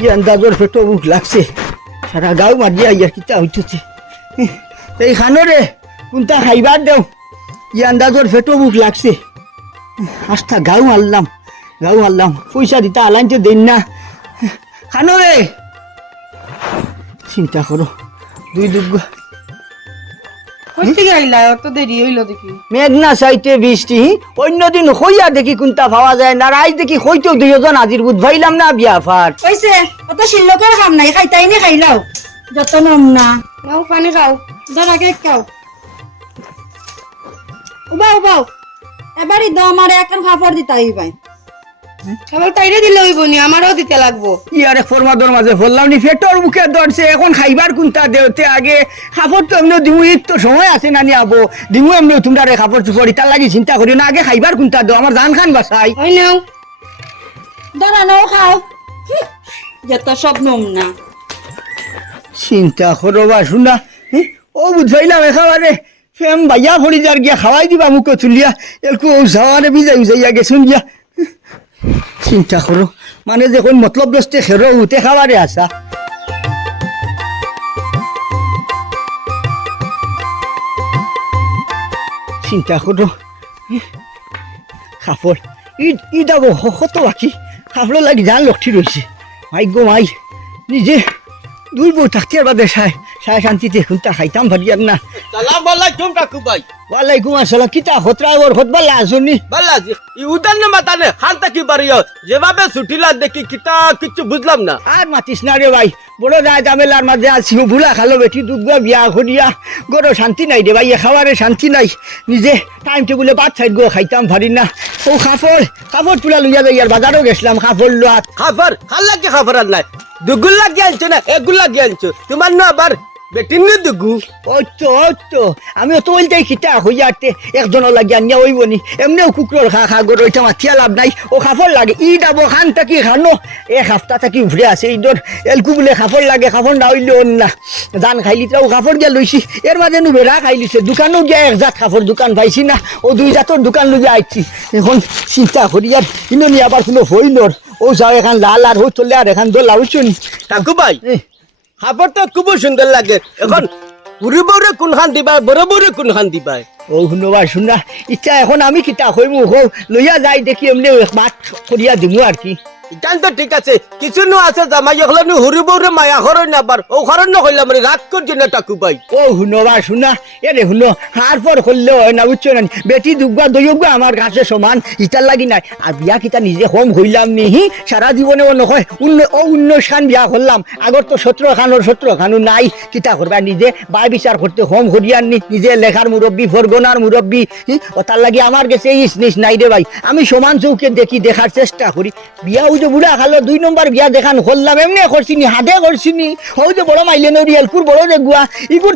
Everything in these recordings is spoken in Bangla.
ইয়ে আন্দাজর পেটো মুখ লাগছে সারা গাঁও মারিয়া ইয়া কিতা হইতেছে এই খানরে কোনটা খাইবার দেও ইয়ে আন্দাজর পেটো মুখ লাগছে আস্থা গাঁও আনলাম পয়সা দিতা আলাইতে দেন না খানরে চিন্তা করো দুই দুগ্গ কইতে গেলা অত দেরি হইলো দেখি মেঘনা চাইতে বৃষ্টি অন্যদিন হইয়া দেখি কোনটা পাওয়া যায় না আজ দেখি হইতেও দুইজন আজির বুধ ভাইলাম না বিয়া ফাট কইছে অত শিল্লকের কাম নাই খাইতাই নি খাইলাও যত নম না নাও পানি খাও দাঁড়া কেক খাও উবাও এবারই দাও আমার এখন খাবার দিতাই ভাই খাবার তাইরে দিলে হইব নি আমারও দিতে লাগবো ইয়ারে ফরমাদর মাঝে বললাম নি পেটর মুখে ধরছে এখন খাইবার কোনটা দেওতে আগে খাবার তো এমনি দিমু ঈদ তো সময় আছে না নি আবো দিমু এমনি তোমরা রে খাবার চুপড়ি তার লাগি চিন্তা করি না আগে খাইবার কোনটা দাও আমার জান খান বাসাই ওই নাও দাঁড়া নাও খাও যত সব নম না চিন্তা করো বা শুনা ও বুঝাইলাম একেবারে ফেম বাইয়া ফড়ি যার গিয়া খাওয়াই দিবা মুখে চুলিয়া এলকু ও যাওয়ারে বিজাইয়া গেছুন গিয়া চিন্তা করো মানে যখন মতলব দোস্তে খেরো উঠে খাবারে আসা চিন্তা করো কাপড় ঈদ আবো কত বাকি কাপড় লাগি জান লক্ষ্মী রয়েছে ভাগ্য মাই নিজে দুই বউ থাকতে আর বাদে সায় শান্তিতে খুনটা খাইতাম ভারিয়ার না সালাম আলাইকুম কাকু ভাই ওয়ালাইকুম আসসালাম কিতা হতরা ওর হতবাল্লা আসুনি ভালো আছি ই উদান মাতানে খালতা কি বাড়িও যেভাবে ছুটিলা দেখি কিতা কিছু বুঝলাম না আর মাতিস না রে ভাই বড় রায় জামেলার মাঝে আছি ভুলা খালো বেটি দুর্গা বিয়া করিয়া গরো শান্তি নাই রে ভাই খাওয়ারে শান্তি নাই নিজে টাইম টেবিলে ভাত খাই গো খাইতাম ভারি না ও কাপড় তুলা লইয়া যাই আর বাজারও গেছিলাম কাপড় লোয়া খাবার খাল্লাকে খাবার আর নাই দুগুল লাগিয়ে আনছো না এগুল লাগিয়ে আনছো তোমার না আবার বেটিন দুগু ওই তো আমি তো বলতেই খিতা হইয়া আটতে একজনও লাগিয়া নিয়া হইব নি এমনিও কুকুরের খা গরো ওইটা মাথিয়া লাভ নাই ও কাপড় লাগে ঈদ আবো খান থাকি খানো এক হাফতা থাকি উঠে আছে ঈদর এলকু বলে কাপড় লাগে কাপড় না হইলে অন না ধান খাইলি তাও কাপড় গিয়া লইছি এর মাঝে নু বেড়া খাইলিছে দোকানও গিয়া এক জাত কাপড় দোকান পাইছি না ও দুই জাতর দোকান লইয়া আইছি এখন চিন্তা করি আর ইনি আবার কোনো হইলর ও যাও এখান লাল আর হো চললে আর এখান দোলা হইছুন কাকু ভাই খাবার তো খুব সুন্দর লাগে এখন বুড়ি বউরে কোনখান দিবা বড় বউরে কোনখান দিবা ও শুনবা শুনা ইচ্ছা এখন আমি কিতা হইমু হো লইয়া যাই দেখি এমনি মাত করিয়া দিমু আর কি ইটান তো ঠিক আছে কিছু নো আছে জামাই এখলো হুড়ি বউরে মায়া খরই না আবার ও খরণ না কইলাম রে রাত করছি না টাকু ভাই ও শুনবা শুনা এরে শুনো হার পর করলে হয় না বুঝছো না বেটি দুগা দইগা আমার কাছে সমান ইটার লাগি নাই আর বিয়া কিতা নিজে হোম হইলাম নিহি সারা জীবনে ও নয় 19 খান বিয়া করলাম আগর তো 17 খানো নাই কিতা করবা নিজে বাই বিচার করতে হোম করিয়ার নি নিজে লেখার মুরব্বী ফরগনার মুরব্বী ও তার লাগি আমার কাছে ইসনিস নাই রে ভাই আমি সমান চৌকে দেখি দেখার চেষ্টা করি বিয়া যে বুড়া খালো 2 নম্বর বিয়া দেখান করলাম এমনি করছিনি হাতে করছিনি হও যে বড় মাইলে নরি এলকুর বড় দেখুয়া ইগুর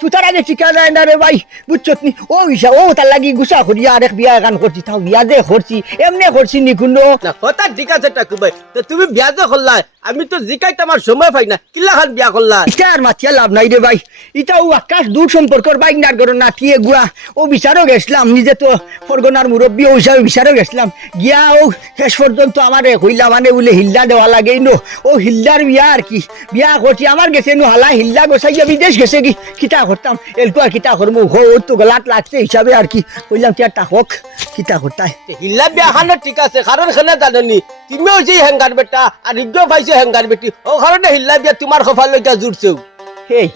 তুতার আগে ঠিকা যায় না রে ভাই বুঝছত নি ও ইসা ও তার লাগি গুসা করিয়া আরেক বিয়া এখান করছি তাও বিয়া যে করছি এমনি করছিনি কোনো না কথা ঠিক আছে টাকু ভাই তো তুমি বিয়া যে করলা আমি তো জিকাই তোমার সময় পাই না কিল্লা খান বিয়া করলা এটা আর মাথিয়া লাভ নাই রে ভাই এটাও আকাশ দূর সম্পর্কর বাইক নার করো নাতিয়ে গুয়া ও বিচারও গেছিলাম নিজে তো ফরগনার মুরব্বী ও হিসাবে বিচারও গেছিলাম গিয়া ও শেষ পর্যন্ত আমার হইলা মানে বলে হিল্লা দেওয়া লাগে নো ও হিল্লার বিয়া আর কি বিয়া করছি আমার গেছে নো হালা হিল্লা গোসাইয়া বিদেশ গেছে কি কিতা করতাম এলকু আর কিতা করবো হো তো গলাত লাগছে হিসাবে আর কি কইলাম কি আর তা হোক কিতা করতাই হিল্লা বিয়া খানো ঠিক আছে কারণ খেলে জানি তুমিও যে হেঙ্গার বেটা আর ইগো পাইছো হেঙ্গার বেটি ও কারণে হিল্লা বিয়া তোমার কপাল লইয়া জুড়ছেও হেই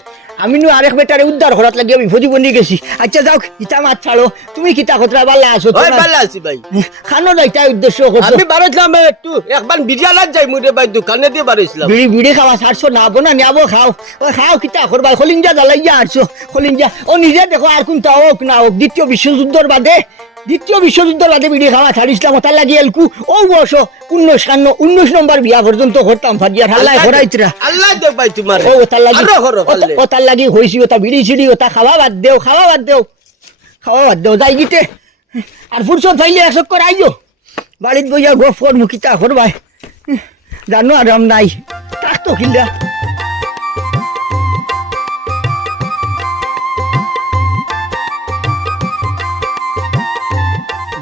আমি নো আরেক বেটারে উদ্ধার করাত লাগি আমি ভজি বনি গেছি আচ্ছা যাও ইটা মাছ ছাড়ো তুমি কিতা খতরা বালা আছো ওই ভালো আছি ভাই খানো যাইতা উদ্দেশ্য করছো আমি বারোছিলাম একটু একবার বিরিয়ানার যাই মুরে ভাই দোকানে দিয়ে বারোছিলাম বিড়ি খাওয়া ছাড়ছো না বোনা নেবো খাও ও খাও কিতা করবা খলিঞ্জা জ্বালাইয়া আসছো খলিঞ্জা ও নিজে দেখো আর কোনটা হোক না হোক দ্বিতীয় বিশ্বযুদ্ধের বাদে বিড়ি খাওয়া ছাড়িছিলাম তার লাগি এলকু ও বসো 19 নম্বর বিয়া পর্যন্ত করতাম ফাদিয়ার হাল্লাই ঘরাইতরা আল্লাহ দেব ভাই তোমার ও তার লাগি ও তার লাগি হইছি ওটা বিড়ি ছিড়ি ওটা খাওয়া বাদ দেও যাই গিতে আর ফুরসত ফাইলে এক চক্কর আইও বাড়িত বইয়া গপ কর মুখিতা করবাই জানো আরাম নাই তাক তো কিল্লা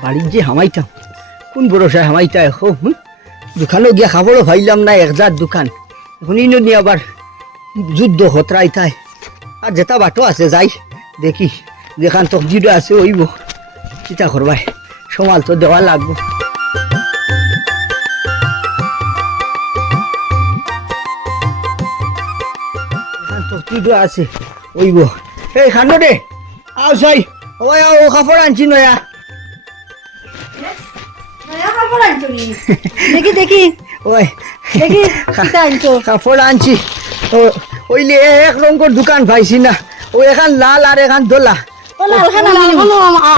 বাড়ির যে হামাইতাম কোন ভরসায় হামাইতা এখন দোকানও গিয়া খাবারও ভাইলাম না 1000 দোকান শুনি নি আবার যুদ্ধ হতরাই তাই আর যেটা বাটো আছে যাই দেখি যেখান তকজিটা আছে ওইব চিতা করবাই সমাল তো দেওয়া লাগবো যেখান তকজিটা আছে ওইব এই খান্ড দে আও সাই ওই ও কাপড় আনছি নয়া নয়া কাপড় আনছো নি? দেখি দেখি ওই দেখি কিতা আনছো? কাপড় আনছি ওইলে এক রঙের দোকান পাইছি না ও এখান লাল আর এখান দোলা ও লালখান আমি নিব।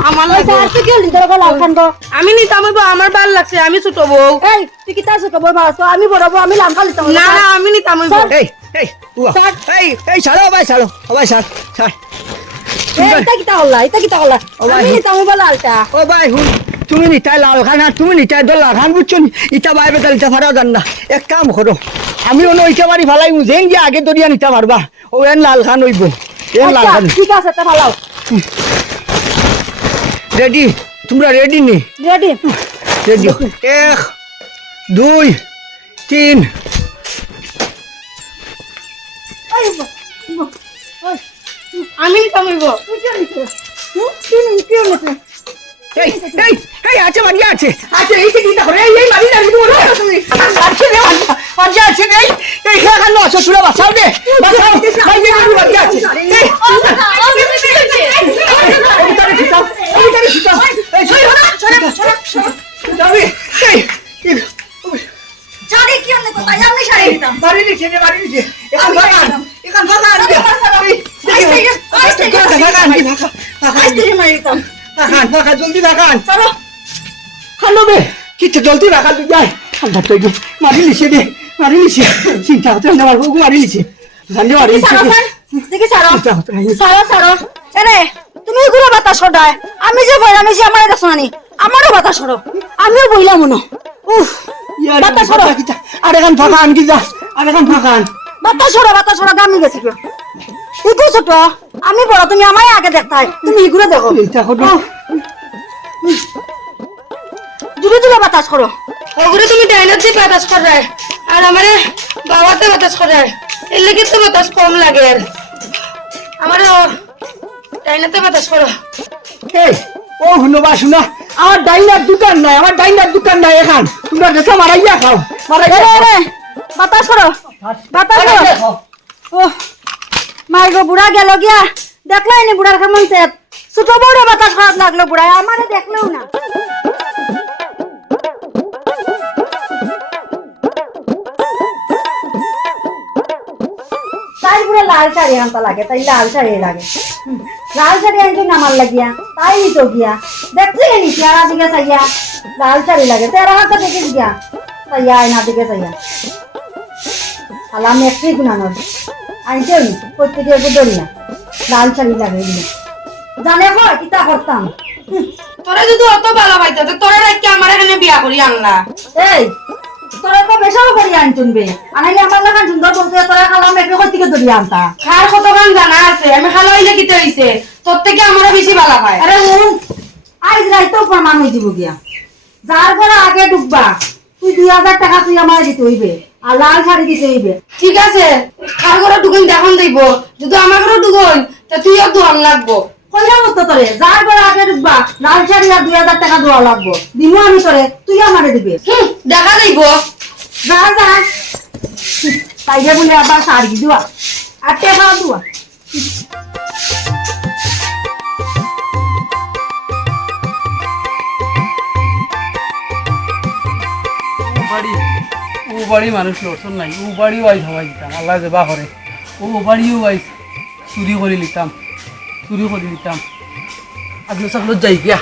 আমার ওই চার থেকে লিটার করে লালখান গো। আমি নিতাম হইবো, আমার ভাল লাগছে, আমি ছোট বউ। এই তুই কিতা আছো কবর মারছ? আমি বড় বউ, আমি লালখান লিতাম না না আমি নিতাম হইবো। এই এই উয়া স্যার। এই ছাড়ো ভাই ছাড়ো ভাই ছাড় ছাড় এটা কিতা হল্লা? এটা কিতা হল্লা? ও ভাই। আমি নিতাম হইবো লালটা। ও ভাই হুন তুমি নিতাই লাল খান আর তুমি নিতাই দোলা খান বুঝছো নি ইটা ভাই বেতাল ইটা ফারাও জান না এক কাম করো আমি অন্য ইটা বাড়ি ফালাই যেন গিয়ে আগে দরিয়া নিতে পারবা ও এন লাল খান হইব এন লাল আচ্ছা, খান ঠিক আছে তা ভালো। রেডি তোমরা রেডি নি রেডি? রেডি 1 2 3 আমি নিতাম হইবো। তুই কি নিছ? কি নিছ? এই এই এই আছে বাড়ি আছে আছে এই যে দিটা করে এই বাড়ি না তুমি বলো তুমি আছে রে বাড়ি আছে এই এই খান নো আছে সুরা বাসাও দে বাসাও ভাই দে বাড়ি আছে এই ওইটারে ছিটাও এই ছড়া যাবে এই জানি কি হলো তাই আমি শাড়ি নিতাম। বাড়ি নিচে এখন ভাগান আইতে মারিতাম। ভাগান জলদি ভাগান চলো হ্যালো বে কিচ্ছে জলদি রাখা তুই যাই ঠান্ডা তো একটু মারি লিছে দে মারি লিছে চিন্তা হতে না আমার বউ মারি লিছে জানি মারি লিছে সারো স্যার, দেখি সারো চিন্তা হতে না সারো সারো। এরে তুমি এগুলো বাতাস সদায়, আমি যে বই আমি যে আমার দেখো নানি আমারও বাতাস সরো, আমিও বইলাম মনো। উফ বাতাস সরো, আর এখন ভাগান কি যা আর এখন ভাগান বাতাস সরো দামি গেছে কেউ ইগু ছোট আমি বড়, তুমি আমায় আগে দেখতাই, তুমি এগুলো দেখো। এইটা হলো জুড়ে জুড়ে বাতাস করো। ওগুলো তুমি ডাইনার দিয়ে বাতাস করে আর আমারে বাবাতে বাতাস করে, এর লেগে তো বাতাস কম লাগে। আমারে ডাইনাতে বাতাস করো। এই ও শুনো বা শুনা আমার ডাইনার দোকান নাই এখন তোমরা দেখো মারাইয়া খাও মারাইয়া এরে এরে বাতাস করো বাতাস করো। খাও ও মাই গো বুড়া গেল গিয়া, দেখলাই নি বুড়ার কেমন চেত, ছোট বড় বাতাস খারাপ লাগলো বুড়া, আমারে দেখলেও না। তাই পুরো লাল শাড়ি আনতে লাগে, তাই লাল শাড়ি লাগে। লাল শাড়ি আনতে নামার লাগিয়া তাই নিত গিয়া দেখছি নি চেহারা দিকে চাইয়া লাল শাড়ি লাগে, চেহারা হাতে দেখিস গিয়া চাইয়া আয়না দিকে চাইয়া সালাম একটি গুণানোর আনতে নি প্রত্যেকে একটু দরিয়া লাল শাড়ি লাগে এগুলো জানে হয় কিতা করতাম। তোরা যদি অত ভালো পাইতো তো তোরা রাখকে আমার এখানে বিয়া করি আনলা। এই তোরা তো বেশাও করি আনতুনবে আনাইলে আমার লাগান সুন্দর বলতে তোরা খালাম একটু কই থেকে দরিয়া আনতা। খার কতক্ষণ জানা আছে, আমি খালো হইলে কিতে হইছে, তোর থেকে আমারও বেশি ভালো পায়। আরে হুন আজ রাইতেও প্রমাণ হয়ে যাব গিয়া, যার ঘরে আগে ঢুকবা তুই 2000 টাকা তুই আমার দিতে হইবে আর লাল শাড়ি দিতে হইবে। ঠিক আছে, খার ঘরে ঢুকুন দেখন যাইব, যদি আমার ঘরে ঢুকুন তা তুইও দোয়ান লাগবো। কইলাম তো তোরে যার ঘরে আগে ঢুকবা লাল শাড়ি আর 2000 টাকা দেওয়া লাগবো, দিমু আমি তোরে তুই আমারে দিবে। দেখা যাইব। যা যা তাইলে বলে আবার শাড়ি দিবা আর টাকা দিবা। ও বাড়ি মানুষ লড়ছন নাই, ও বাড়িও আইস হওয়াই দিতাম, আল্লাহ যে বা করে ও বাড়িও আইস চুরি করে নিতাম আগলো সাগলো যাই গিয়া।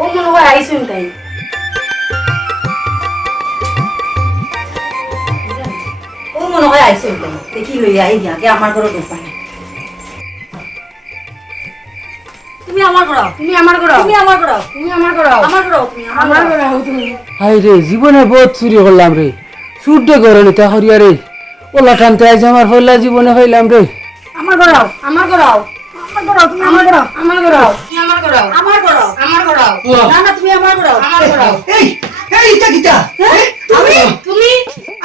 ও মনে হয় আইসুন তাই। ও মনে হয় আইসো দেখি লইয়া আই গিয়া আমার ঘরে ঢুকবা না। তুমি তুমি আমার করাও, তুমি আমার করাও, তুমি আমার করাও, তুমি আমার করাও, আমার করাও, তুমি আমার করাও তুমি। হাই রে জীবনে বহুত চুরি করলাম রে, চুরটে করে নিতে হরিয়া রে, ওলা টানতে আইছে আমার ফেলা জীবনে হইলাম রে। আমার করাও, আমার করাও, আমার করাও, তুমি আমার করাও, আমার করাও, তুমি আমার করাও, আমার করাও, আমার করাও, না না তুমি আমার করাও, আমার করাও। এই এই ইটা কিটা আমি তুমি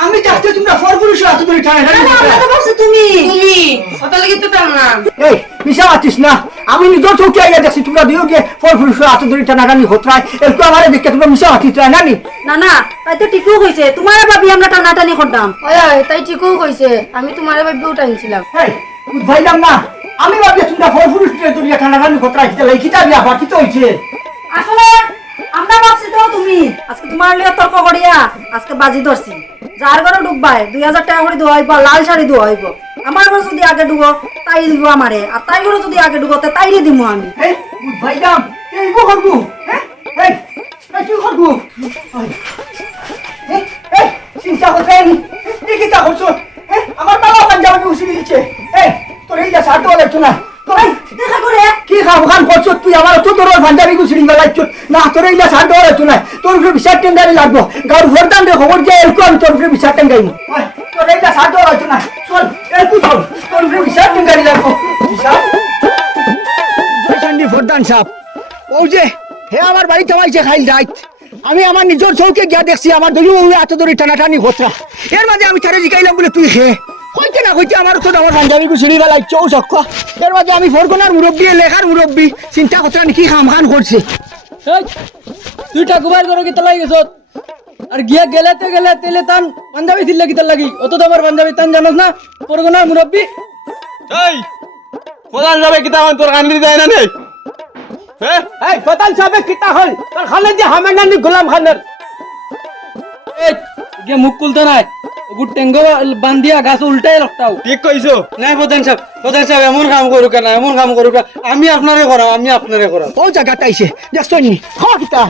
আমি ডাকতে তোমরা ফরফুরুষ এত করে টানা না, না, আমরা তো বলছি তুমি তুমি কত লাগি তো টান না। এই মিশা আছিস না, আমি নিজের চৌকি আইয়া দেখছি তোমরা দুইও গিয়ে ফরফুরুষ এত ধরে টানাটানি হতরাই একটু আমারে দেখে তোমরা মিশা আছিস না নানি। না না তাই তো ঠিকও কইছে তোমার ভাবি আমরা টানাটানি করতাম। ওই ওই তাই ঠিকও কইছে, আমি তোমার ভাবিও টানছিলাম। এই ভাইলাম না, আমি ভাবছি তোমরা ফরফুরুষ ধরে টানাটানি হতরাই তাহলে কিটা বিয়া বাকি তো হইছে। আসলে আমরা ভাবছি তো তুমি আজকে তোমার লিয়ে তর্ক করিয়া আজকে বাজি ধরছি, যার ঘরে ডুববাই 2000 টাকা করে দেওয়া হইব, লাল শাড়ি দেওয়া হইব। আমার ঘরে যদি আগে ডুবো তাই দিব আমারে, আর তাই ঘরে যদি আগে ডুবো তাইরে দিব আমি। এই ভাইলাম এই গো করবো, এই এই কি করবো, এই এই চিন্তা করতে নি এই কিটা করছো, আমার বাবা পাঞ্জাবি উসিলি দিচ্ছে। এই তোর এই যা সাথে লাগতো না, এই দেখা করে কি খাম খান করছো তুই, আমার তো তোর পাঞ্জাবি গুছিড়ি বেলাইছ না, তোর এইটা সার দেওয়া লাগতো না, তোর উপরে বিচার টেন্ডারি লাগবো, গাঁর ভোরদান রে খবর দিয়ে এরকম আমি তোর উপরে বিচার টেন্ডারি, তোর এইটা সার দেওয়া লাগতো না, চল এরকম চল, তোর উপরে বিচার টেন্ডারি লাগবো। বিচার জয়চন্ডী ভোরদান সাহেব ও যে হে আমার বাড়ি চাইছে খাইল রাইত, আমি আমার নিজের চৌকে গিয়া দেখছি আমার দই এত দড়ি টানাটানি ঘটরা, এর মাঝে আমি তারে জিকাইলাম বলে তুই খে কইতে না কইতে আমার তো আমার পাঞ্জাবি গুছিড়ি বেলাইছ ও সক্ষ, এর মাঝে আমি ফরগনার মুরব্বী লেখার মুরব্বী চিন্তা করতে কি খাম খান করছে। তুই ঠাকুমার ঘরে কিতা লাগি গেছত, আর গিয়া গেলেতে গেলে তেলে তান পাঞ্জাবি দিলে কিতা লাগি, অত তোমার পাঞ্জাবি তান জানোস না, পরগনার মুরব্বী। এই প্রধান যাবে কিতা হন তোর কান্দি যায় না নেই, হ্যাঁ এই প্রধান সাহেব কিতা হল তোর খালে যে হামেনানি গোলাম খানের। এই গিয়ে মুখ খুলতে নাই, ওগুর টেঙ্গো বান্ধিয়া গাছ উল্টাই রাখতাও। ঠিক কইছো, নাই প্রধান সাহেব এমন কাম করুক না, এমন কাম করুক না, আমি আপনারে করাম, আমি আপনারে করাম। ও জায়গাটা আইছে দেখছো নি খাওয়া কিতা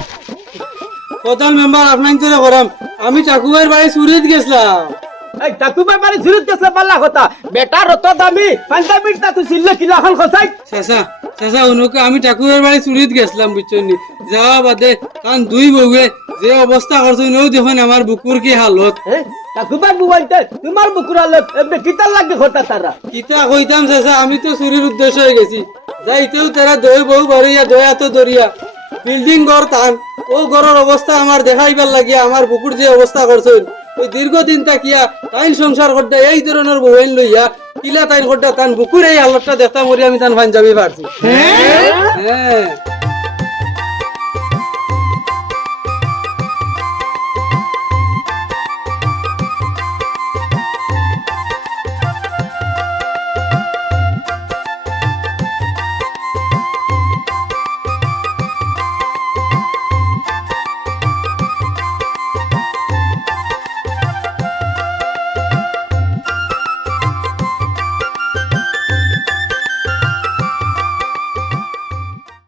প্রধান মেম্বার আপনার তোরে করাম, আমি ঠাকুমার বাড়ি চুরিত গেছিলাম। এই ঠাকুমার বাড়ি ঝুরুত গেছলে পাল্লা কথা, বেটার অত দামি পাঞ্জাবির তা তুই ছিললে কিলা খান খসাই। চাচা উনকে আমি ঠাকুরের বাড়ি চুরিত গেছিলাম বুঝছনি, যাওয়া বাদে কারণ দুই বউয়ে যে অবস্থা করছো নও দেখুন আমার বুকুর কি হালত। ঠাকুমার মোবাইলতে তোমার বুকুরালে এমনি কিতার লাগে ঘটা তারা। কিতা কইতাম চাচা, আমি তো চুরির উদ্দেশ্য হয়ে গেছি, যাইতেও তারা দই বউ ভরিয়া দয়া তো দরিয়া বিল্ডিং ঘর টান, ও ঘরের অবস্থা আমার দেখাইবার লাগিয়া আমার বুকুর যে অবস্থা করছো, ওই দীর্ঘদিন তাকিয়া তাইন সংসার করতে এই ধরনের বউন লইয়া কিলা তাইন করতে তান বুকুর এই হালতটা দেখতাম আমি তান পাঞ্জাবি পারছি। হ্যাঁ